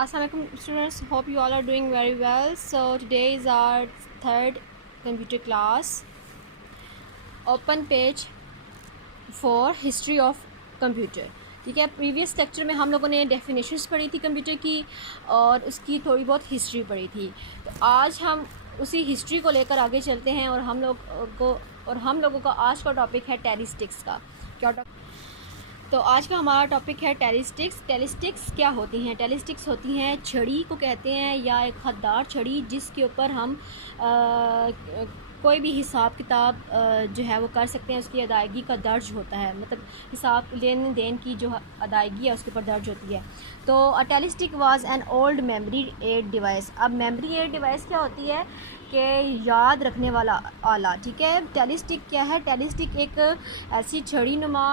Assalamualaikum students, hope you all are doing very well. So today is our third computer class. Open page for history of computer. ठीक है, previous lecture में हम लोगों ने definitions पढ़ी थी computer की और उसकी थोड़ी बहुत हिस्ट्री पढ़ी थी। तो आज हम उसी हिस्ट्री को लेकर आगे चलते हैं और हम लोगों का आज का टॉपिक है टेलिस्टिक्स का। क्या टॉपिक? तो आज का हमारा टॉपिक है टेलिस्टिक्स। टेलिस्टिक्स क्या होती हैं? टेलिस्टिक्स होती हैं छड़ी को कहते हैं या एक खतदार छड़ी जिसके ऊपर हम कोई भी हिसाब किताब जो है वो कर सकते हैं। उसकी अदायगी का दर्ज होता है, मतलब हिसाब लेन देन की जो अदायगी है उसके ऊपर दर्ज होती है। तो a tally stick was an old memory aid device. अब मेमोरी एड डिवाइस क्या होती है कि याद रखने वाला आला। ठीक है, टेलिस्टिक क्या है? टेलिस्टिक एक ऐसी छड़ी नुमा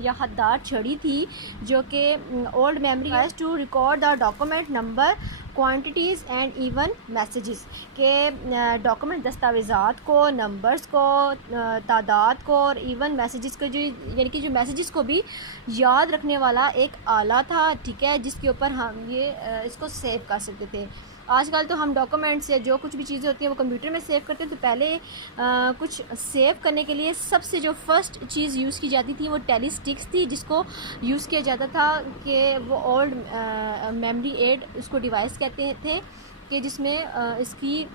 या हददार छड़ी थी जो कि old memory has to record the document number quantities and even messages के डॉक्यूमेंट दस्तावेज़ात को, नंबर्स को, तादाद को और इवन मैसेजेस को, जो यानी कि जो मैसेजेस को भी याद रखने वाला एक आला था। ठीक है, जिसके ऊपर हम ये इसको सेव कर सकते थे। आजकल तो हम डॉक्यूमेंट्स या जो कुछ भी चीज़ें होती हैं वो कंप्यूटर में सेव करते हैं। तो पहले कुछ सेव करने के लिए सबसे जो फर्स्ट चीज़ यूज़ की जाती थी वो टेलिस्टिक्स थी, जिसको यूज़ किया जाता था कि वो ओल्ड मेमोरी एड उसको डिवाइस कहते थे कि जिसमें इसकी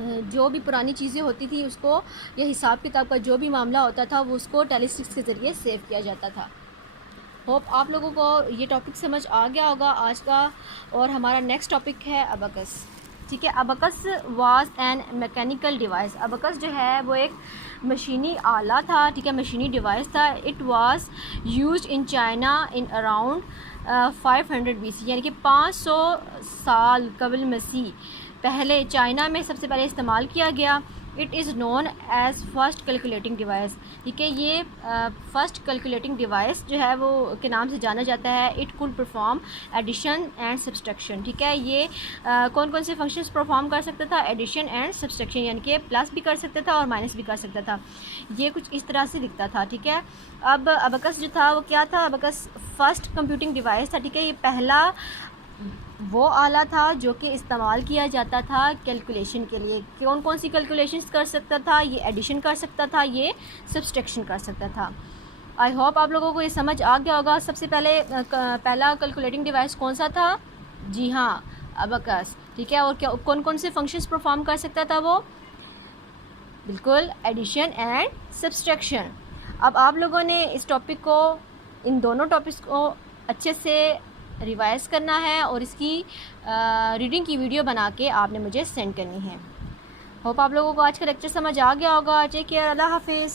जो भी पुरानी चीज़ें होती थी उसको या हिसाब किताब का जो भी मामला होता था वो उसको टेलिस्टिक्स के ज़रिए सेव किया जाता था। होप आप लोगों को ये टॉपिक समझ आ गया होगा आज का। और हमारा नेक्स्ट टॉपिक है अबकस। ठीक है, abacus was an mechanical device. Abacus जो है वो एक मशीनी आला था। ठीक है, मशीनी डिवाइस था। It was used in China in around 500 BC, यानी कि 500 साल कबल मसीह पहले चाइना में सबसे पहले इस्तेमाल किया गया। It is known as first calculating device. ठीक है, ये फर्स्ट कैलकुलेटिंग डिवाइस जो है वो के नाम से जाना जाता है। It could perform addition and subtraction. ठीक है, ये कौन कौन से फंक्शंस परफॉर्म कर सकता था? एडिशन एंड सब्सट्रैक्शन, यानी कि प्लस भी कर सकता था और माइनस भी कर सकता था। ये कुछ इस तरह से दिखता था। ठीक है, अब अबकस जो था वो क्या था? अबकस फर्स्ट कंप्यूटिंग डिवाइस था। ठीक है, ये पहला वो आला था जो कि इस्तेमाल किया जाता था कैलकुलेशन के लिए। कौन कौन सी कैलकुलेशंस कर सकता था? ये एडिशन कर सकता था, ये सब्सट्रैक्शन कर सकता था। आई होप आप लोगों को ये समझ आ गया होगा। सबसे पहला कैलकुलेटिंग डिवाइस कौन सा था? जी हाँ, अबकस। ठीक है, और क्या कौन कौन से फंक्शंस परफॉर्म कर सकता था वो? बिल्कुल, एडिशन एंड सब्सट्रैक्शन। अब आप लोगों ने इस टॉपिक को, इन दोनों टॉपिक्स को अच्छे से रिवाइज करना है और इसकी रीडिंग की वीडियो बना के आपने मुझे सेंड करनी है। होप आप लोगों को आज का लेक्चर समझ आ गया होगा। टेक केयर, अल्लाह हाफिज़।